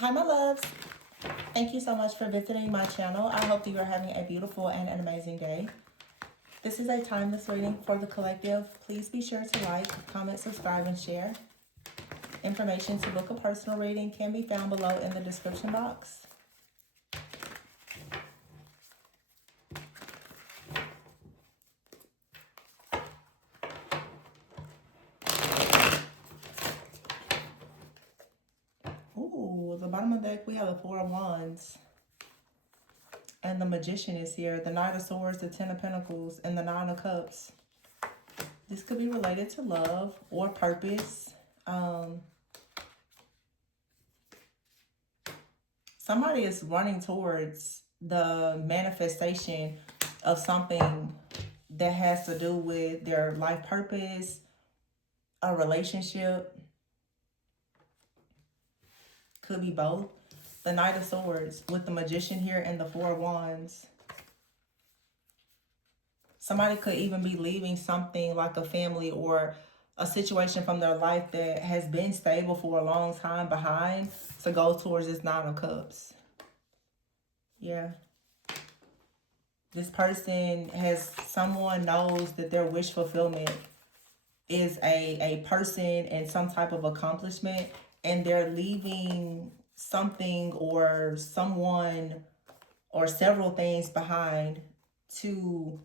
Hi, my loves. Thank you so much for visiting my channel. I hope that you're having a beautiful and an amazing day. This is a timeless reading for the collective. Please be sure to like, comment, subscribe, and share. Information to book a personal reading can be found below in the description box. Ooh, the bottom of the deck, we have the Four of Wands. And the Magician is here. The Knight of Swords, the Ten of Pentacles, and the Nine of Cups. This could be related to love or purpose. Somebody is running towards the manifestation of something that has to do with their life purpose, a relationship. Could be both. The Knight of Swords with the Magician here and the Four of Wands. Somebody could even be leaving something like a family or a situation from their life that has been stable for a long time behind to go towards this Nine of Cups. Yeah. This person has, someone knows that their wish fulfillment is a person and some type of accomplishment, and they're leaving something or someone or several things behind to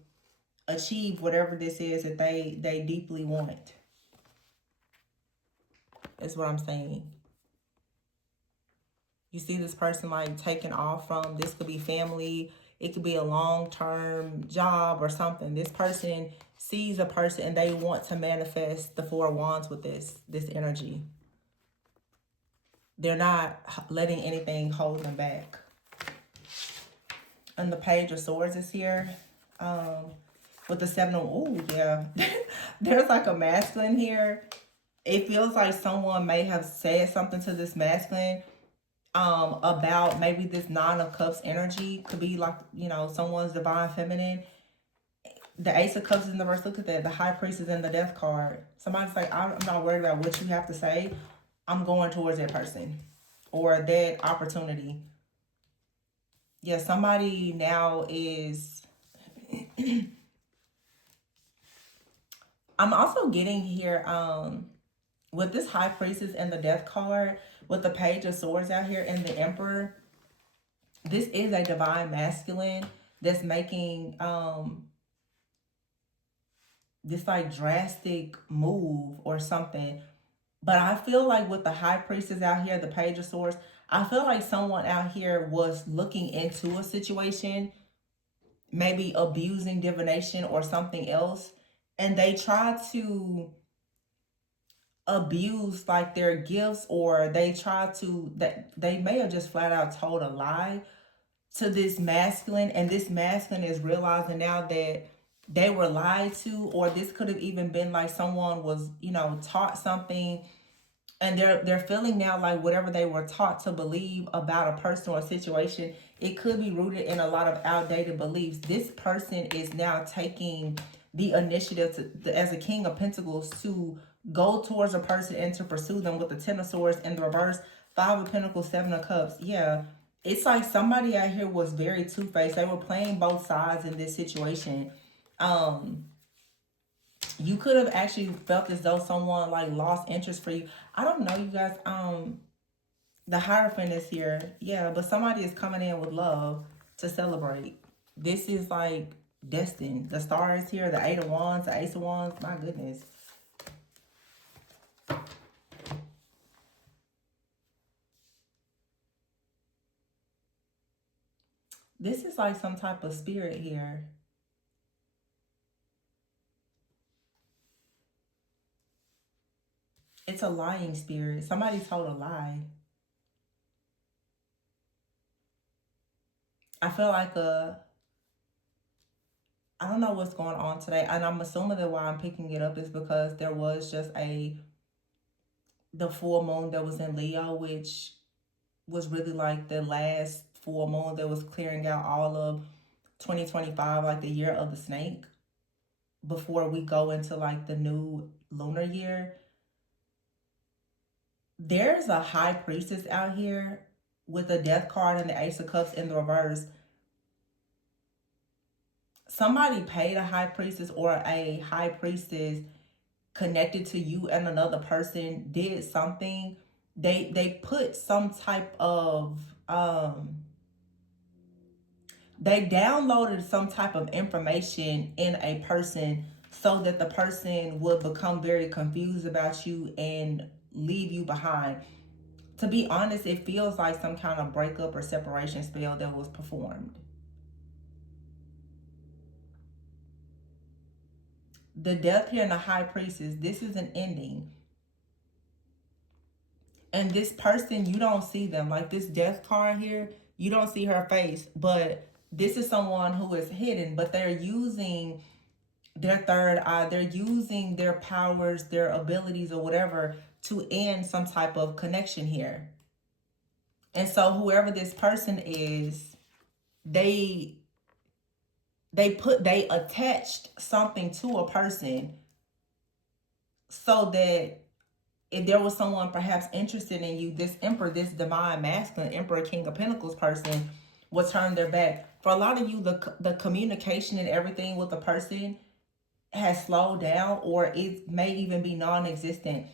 achieve whatever this is that they deeply want. That's what I'm saying. You see this person like taking off from, this could be family, it could be a long-term job or something. This person sees a person and they want to manifest the Four of Wands with this energy. They're not letting anything hold them back. And the Page of Swords is here. With the Seven of, oh yeah. There's like a masculine here. It feels like someone may have said something to this masculine about maybe this Nine of Cups energy. Could be like, you know, someone's divine feminine. The Ace of Cups is in the reverse. Look at that. The High Priest is in the Death card. Somebody's like, I'm not worried about what you have to say. I'm going towards that person or that opportunity. Yeah, somebody now is... I'm also getting here with this High Priestess and the Death card, with the Page of Swords out here and the Emperor. This is a divine masculine that's making this like drastic move or something. But I feel like with the High Priestess out here, the Page of Swords, I feel like someone out here was looking into a situation, maybe abusing divination or something else, and they tried to abuse like their gifts, or they tried to, that they may have just flat out told a lie to this masculine, and this masculine is realizing now that they were lied to, or this could have even been like someone was, you know, taught something, and they're feeling now like whatever they were taught to believe about a person or a situation, it could be rooted in a lot of outdated beliefs. This person is now taking the initiative to, as a King of Pentacles, to go towards a person and to pursue them with the Ten of Swords in the reverse, Five of Pentacles, Seven of Cups. Yeah, it's like somebody out here was very two-faced. They were playing both sides in this situation. You could have actually felt as though someone like lost interest for you. I don't know, you guys. The Hierophant is here. Yeah, but somebody is coming in with love to celebrate. This is like destined. The Star is here. The Eight of Wands, the Ace of Wands. My goodness. This is like some type of spirit here. It's a lying spirit. Somebody told a lie. I feel like I don't know what's going on today, and I'm assuming that why I'm picking it up is because there was just the full moon that was in Leo, which was really like the last full moon that was clearing out all of 2025, like the year of the snake, before we go into like the new lunar year. There's a High Priestess out here with the death card and the Ace of Cups in the reverse, somebody paid a high priestess or a high priestess connected to you and another person did something. They put some type of they downloaded some type of information in a person so that the person would become very confused about you and leave you behind. To be honest, it feels like some kind of breakup or separation spell that was performed. The death here and the high priestess, this is an ending. And this person, you don't see them. Like this death card here, you don't see her face, but this is someone who is hidden, but they're using their third eye, they're using their powers, their abilities, or whatever to end some type of connection here. And so whoever this person is, they they attached something to a person so that if there was someone perhaps interested in you, this emperor, this divine masculine emperor, king of pentacles person would turn their back. For a lot of you, the communication and everything with the person has slowed down, or it may even be non-existent.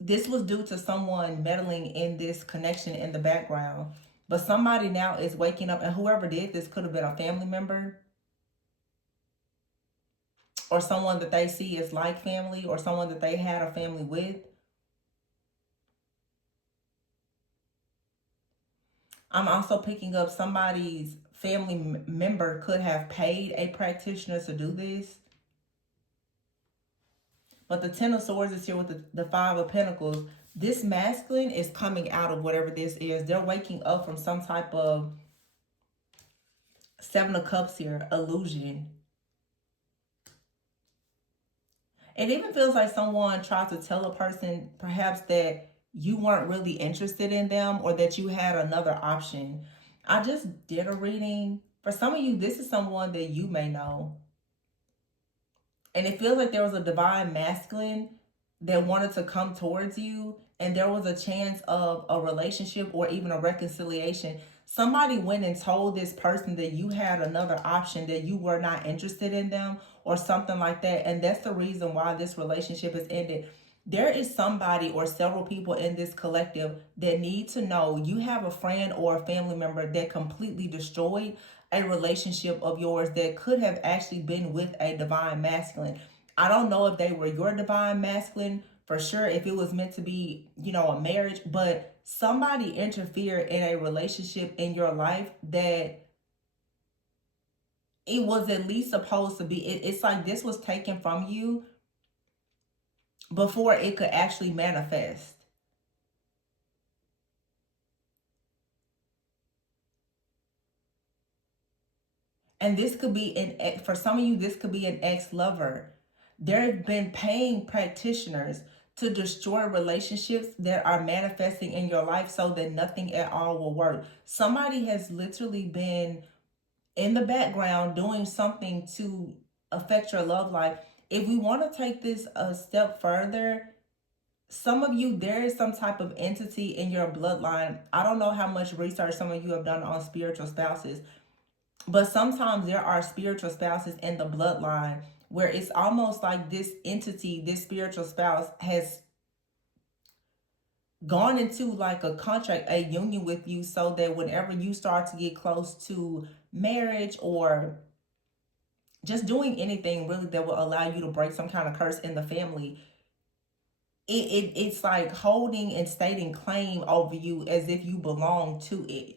This was due to someone meddling in this connection in the background. But somebody now is waking up, and whoever did this could have been a family member or someone that they see as like family or someone that they had a family with. I'm also picking up somebody's family member could have paid a practitioner to do this. But the Ten of Swords is here with the Five of Pentacles. This masculine is coming out of whatever this is. They're waking up from some type of Seven of Cups here, illusion. It even feels like someone tried to tell a person perhaps that you weren't really interested in them or that you had another option. I just did a reading. For some of you, this is someone that you may know. And it feels like there was a divine masculine that wanted to come towards you, and there was a chance of a relationship or even a reconciliation. Somebody went and told this person that you had another option, that you were not interested in them or something like that. And that's the reason why this relationship has ended. There is somebody or several people in this collective that need to know you have a friend or a family member that completely destroyed a relationship of yours that could have actually been with a divine masculine. I don't know if they were your divine masculine for sure, if it was meant to be, a marriage, but somebody interfered in a relationship in your life that it was at least supposed to be. It's like this was taken from you before it could actually manifest. And this could be for some of you, this could be an ex-lover. There have been paying practitioners to destroy relationships that are manifesting in your life so that nothing at all will work. Somebody has literally been in the background doing something to affect your love life. If we want to take this a step further, some of you, there is some type of entity in your bloodline. I don't know how much research some of you have done on spiritual spouses, but sometimes there are spiritual spouses in the bloodline where it's almost like this entity, this spiritual spouse, has gone into like a contract, a union with you, so that whenever you start to get close to marriage or just doing anything really that will allow you to break some kind of curse in the family, it's like holding and stating claim over you as if you belong to it.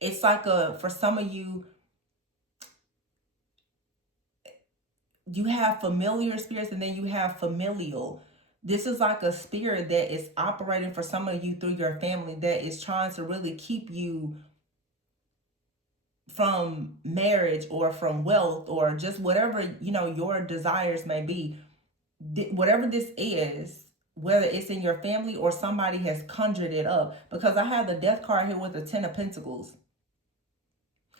It's like for some of you, you have familiar spirits and then you have familial. This is like a spirit that is operating for some of you through your family that is trying to really keep you from marriage or from wealth or just whatever, your desires may be. Whatever this is, whether it's in your family or somebody has conjured it up, because I have the death card here with the Ten of Pentacles.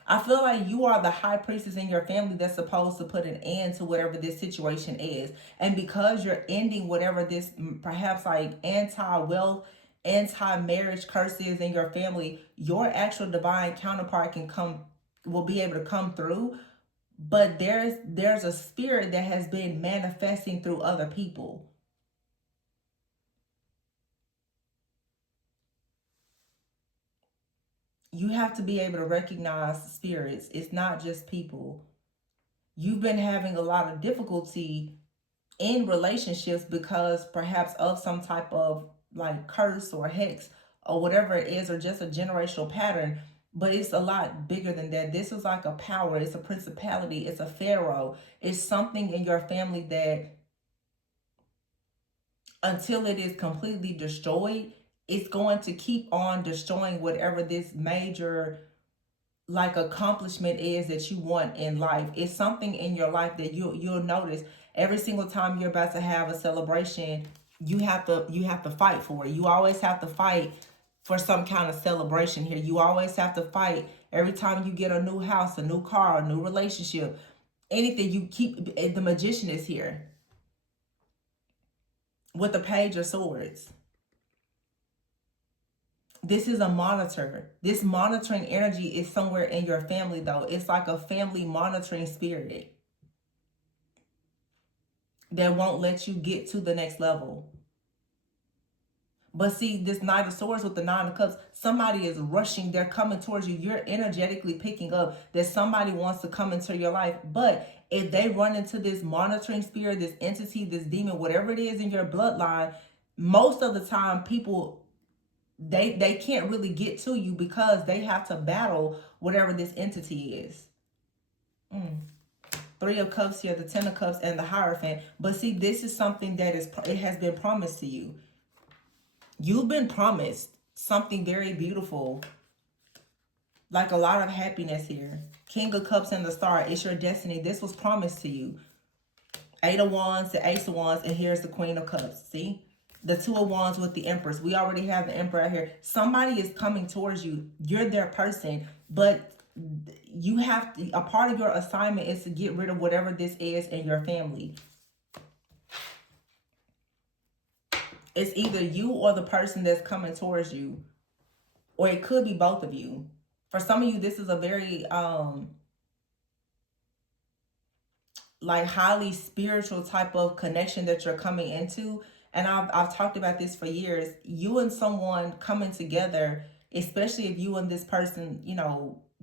I feel like you are the high priestess in your family that's supposed to put an end to whatever this situation is. And because you're ending whatever this perhaps like anti-wealth, anti-marriage curse is in your family, your actual divine counterpart will be able to come through. But there's a spirit that has been manifesting through other people. You have to be able to recognize spirits. It's not just people. You've been having a lot of difficulty in relationships because perhaps of some type of like curse or hex or whatever it is, or just a generational pattern. But it's a lot bigger than that. This is like a power, it's a principality, it's a pharaoh, it's something in your family that until it is completely destroyed, it's going to keep on destroying whatever this major like accomplishment is that you want in life. It's something in your life that you'll notice every single time you're about to have a celebration. You have to fight for it. You always have to fight for some kind of celebration here. You always have to fight every time you get a new house, a new car, a new relationship, anything. You keep the magician is here with the page of swords. This is a monitor. This monitoring energy is somewhere in your family, though. It's like a family monitoring spirit that won't let you get to the next level. But see, this Knight of Swords with the Nine of Cups, somebody is rushing. They're coming towards you. You're energetically picking up that somebody wants to come into your life. But if they run into this monitoring spirit, this entity, this demon, whatever it is in your bloodline, most of the time people they can't really get to you because they have to battle whatever this entity is. Three of Cups here, the Ten of Cups, and the Hierophant. But see, this is something that it has been promised to you. You've been promised something very beautiful, like a lot of happiness here. King of Cups and the Star, it's your destiny. This was promised to you. Eight of Wands, the Ace of Wands, and here's the Queen of Cups. See? The Two of Wands with the Empress. We already have the Emperor out here. Somebody is coming towards you. You're their person, but you have to, a part of your assignment is to get rid of whatever this is in your family. It's either you or the person that's coming towards you, or it could be both of you. For some of you, this is a very like highly spiritual type of connection that you're coming into. And I've talked about this for years. You and someone coming together, especially if you and this person,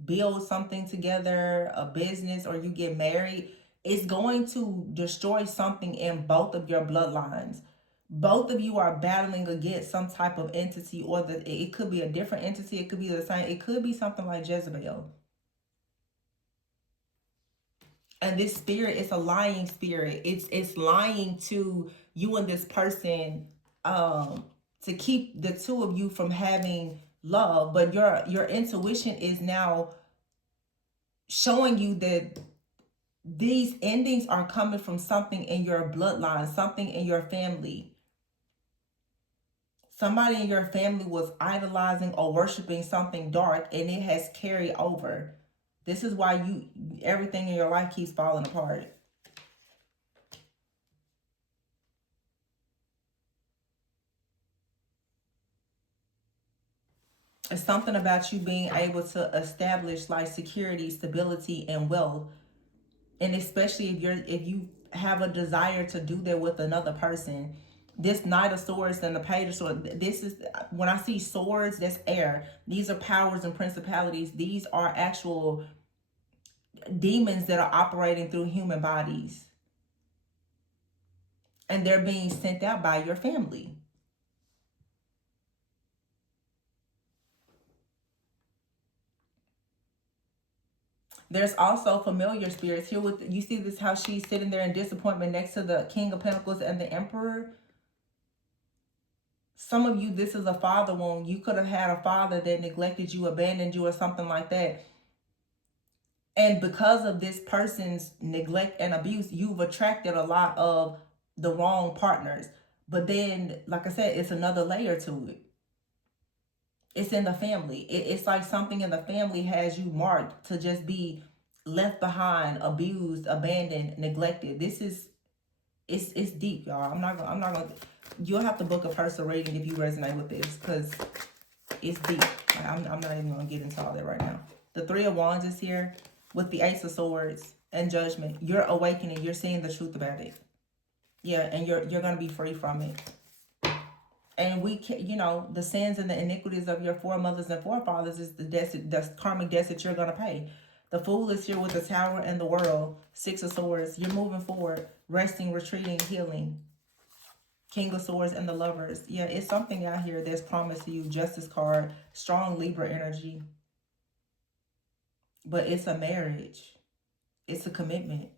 build something together, a business, or you get married, it's going to destroy something in both of your bloodlines. Both of you are battling against some type of entity, or it could be a different entity, it could be the same, it could be something like Jezebel. And this spirit is a lying spirit. It's lying to you and this person, to keep the two of you from having love. But your intuition is now showing you that these endings are coming from something in your bloodline, something in your family. Somebody in your family was idolizing or worshiping something dark, and it has carried over. This is why everything in your life keeps falling apart. It's something about you being able to establish like security, stability, and wealth. And especially if you have a desire to do that with another person. This Knight of Swords and the Page of Swords, this is, when I see swords, that's air. These are powers and principalities. These are actual demons that are operating through human bodies. And they're being sent out by your family. There's also familiar spirits here. You see this, how she's sitting there in disappointment next to the King of Pentacles and the Emperor. Some of you, this is a father wound. You could have had a father that neglected you, abandoned you, or something like that. And because of this person's neglect and abuse, you've attracted a lot of the wrong partners. But then, like I said, it's another layer to it. It's in the family. It's like something in the family has you marked to just be left behind, abused, abandoned, neglected. This is it's deep, y'all. I'm not gonna. You'll have to book a personal reading if you resonate with this, because it's deep. Like, I'm not even gonna get into all that right now. The Three of Wands is here with the Ace of Swords and Judgment. You're awakening. You're seeing the truth about it. Yeah, and you're gonna be free from it. And we can, the sins and the iniquities of your foremothers and forefathers is the karmic debts that you're gonna pay. The Fool is here with the Tower and the World. Six of Swords. You're moving forward, resting, retreating, healing. King of Swords and the Lovers. Yeah, it's something out here that's promised to you. Justice card, strong Libra energy. But it's a marriage. It's a commitment.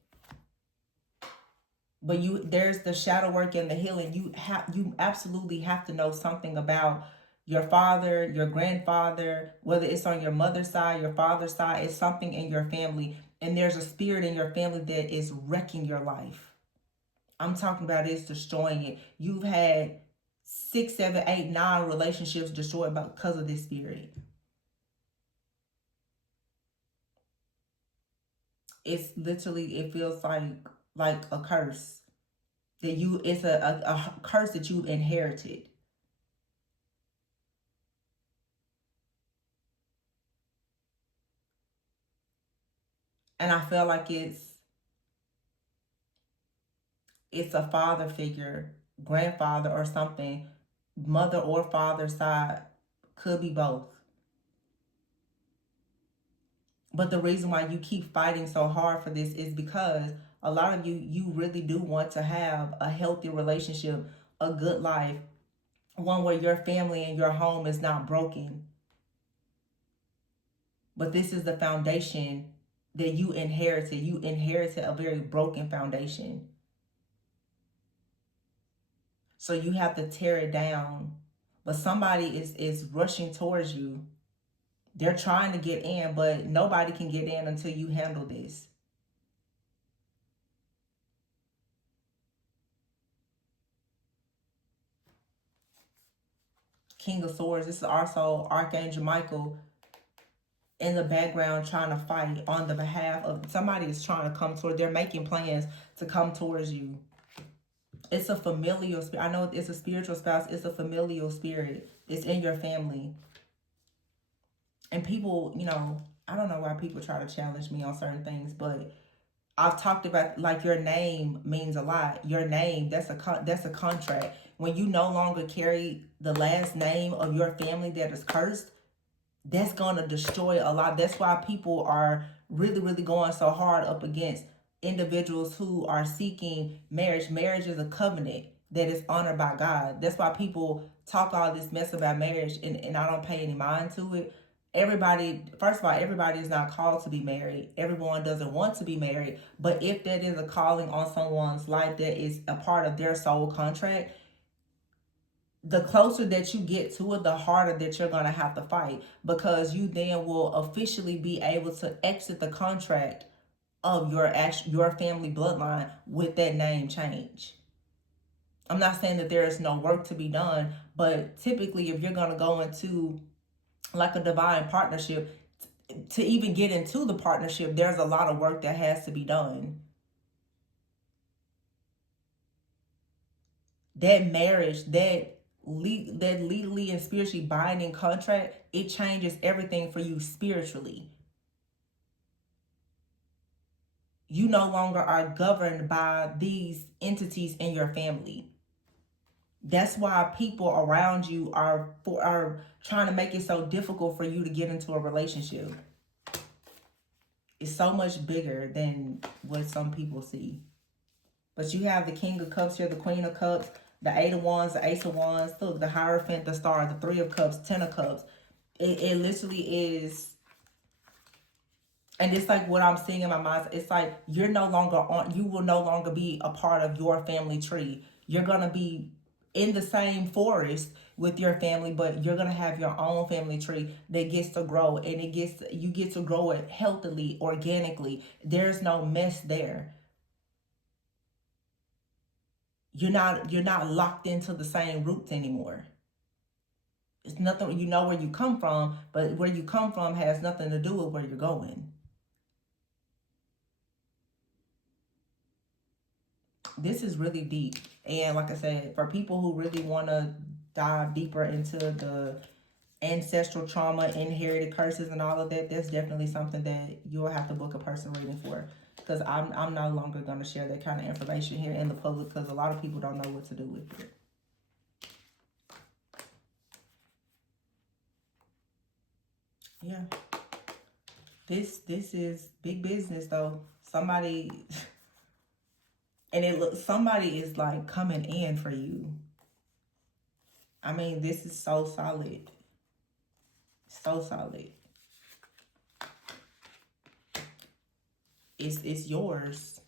But there's the shadow work and the healing. You absolutely have to know something about your father, your grandfather, whether it's on your mother's side, your father's side. It's something in your family, and there's a spirit in your family that is wrecking your life. I'm talking about it's destroying it. You've had 6, 7, 8, 9 relationships destroyed because of this spirit. It's literally, it feels like a curse that it's a curse that you've inherited. And I feel like it's a father figure, grandfather or something, mother or father side, could be both. But the reason why you keep fighting so hard for this is because a lot of you really do want to have a healthy relationship, a good life, one where your family and your home is not broken. But this is the foundation that you inherited. You inherited a very broken foundation. So you have to tear it down. But somebody is rushing towards you. They're trying to get in, but nobody can get in until you handle this. King of Swords. This is also Archangel Michael in the background trying to fight on the behalf of somebody is trying to come toward. They're making plans to come towards you. It's a familial spirit. I know it's a spiritual spouse. It's a familial spirit. It's in your family. And people, I don't know why people try to challenge me on certain things, but I've talked about, like, your name means a lot. Your name, that's a contract. When you no longer carry the last name of your family that is cursed, that's going to destroy a lot. That's why people are really, really going so hard up against individuals who are seeking marriage. Marriage is a covenant that is honored by God. That's why people talk all this mess about marriage, and I don't pay any mind to it. Everybody, first of all, everybody is not called to be married. Everyone doesn't want to be married. But if that is a calling on someone's life, that is a part of their soul contract, the closer that you get to it, the harder that you're going to have to fight, because you then will officially be able to exit the contract of your family bloodline with that name change. I'm not saying that there is no work to be done, but typically if you're going to go into like a divine partnership, to even get into the partnership, there's a lot of work that has to be done. That marriage, that legally and spiritually binding contract, it changes everything for you spiritually. You no longer are governed by these entities in your family. That's why people around you are trying to make it so difficult for you to get into a relationship. It's so much bigger than what some people see. But you have the King of Cups here, the Queen of Cups, the Eight of Wands, the Ace of Wands, look, the Hierophant, the Star, the Three of Cups, Ten of Cups. It literally is, and it's like what I'm seeing in my mind. It's like you will no longer be a part of your family tree. You're going to be in the same forest with your family, but you're going to have your own family tree that gets to grow, and you get to grow it healthily, organically. There's no mess there. You're not locked into the same roots anymore. It's nothing, you know where you come from, but where you come from has nothing to do with where you're going. This is really deep. And like I said, for people who really want to dive deeper into the ancestral trauma, inherited curses, and all of that, that's definitely something that you'll have to book a personal reading for. Because I'm no longer going to share that kind of information here in the public, because a lot of people don't know what to do with it. Yeah. This is big business though. Somebody and it looks, somebody is like coming in for you. I mean, this is so solid. So solid. It's yours.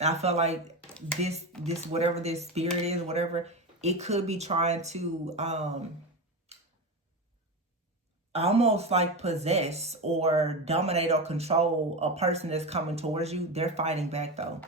And I feel like this whatever this spirit is, whatever, it could be trying to almost like possess or dominate or control a person that's coming towards you. They're fighting back though.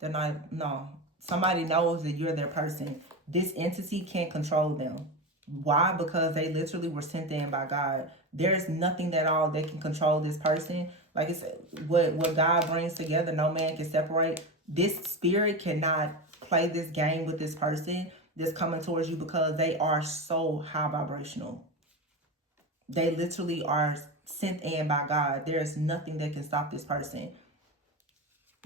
They're not, no. Somebody knows that you're their person. This entity can't control them. Why? Because they literally were sent in by God. There's nothing at all that can control this person. Like I said, what God brings together, no man can separate. This spirit cannot play this game with this person that's coming towards you, because they are so high vibrational. They literally are sent in by God. There is nothing that can stop this person,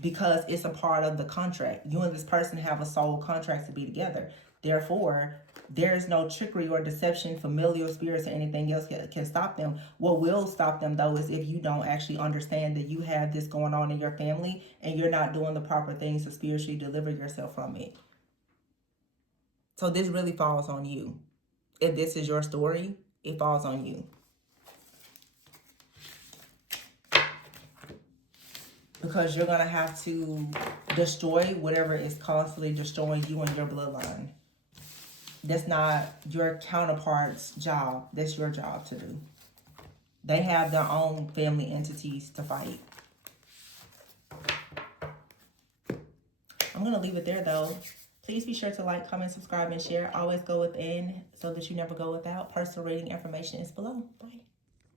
because it's a part of the contract. You and this person have a soul contract to be together. Therefore, there is no trickery or deception, familial spirits, or anything else can stop them. What will stop them, though, is if you don't actually understand that you have this going on in your family and you're not doing the proper things to spiritually deliver yourself from it. So this really falls on you. If this is your story, it falls on you. Because you're going to have to destroy whatever is constantly destroying you and your bloodline. That's not your counterpart's job. That's your job to do. They have their own family entities to fight. I'm going to leave it there, though. Please be sure to like, comment, subscribe, and share. Always go within so that you never go without. Personal reading information is below. Bye.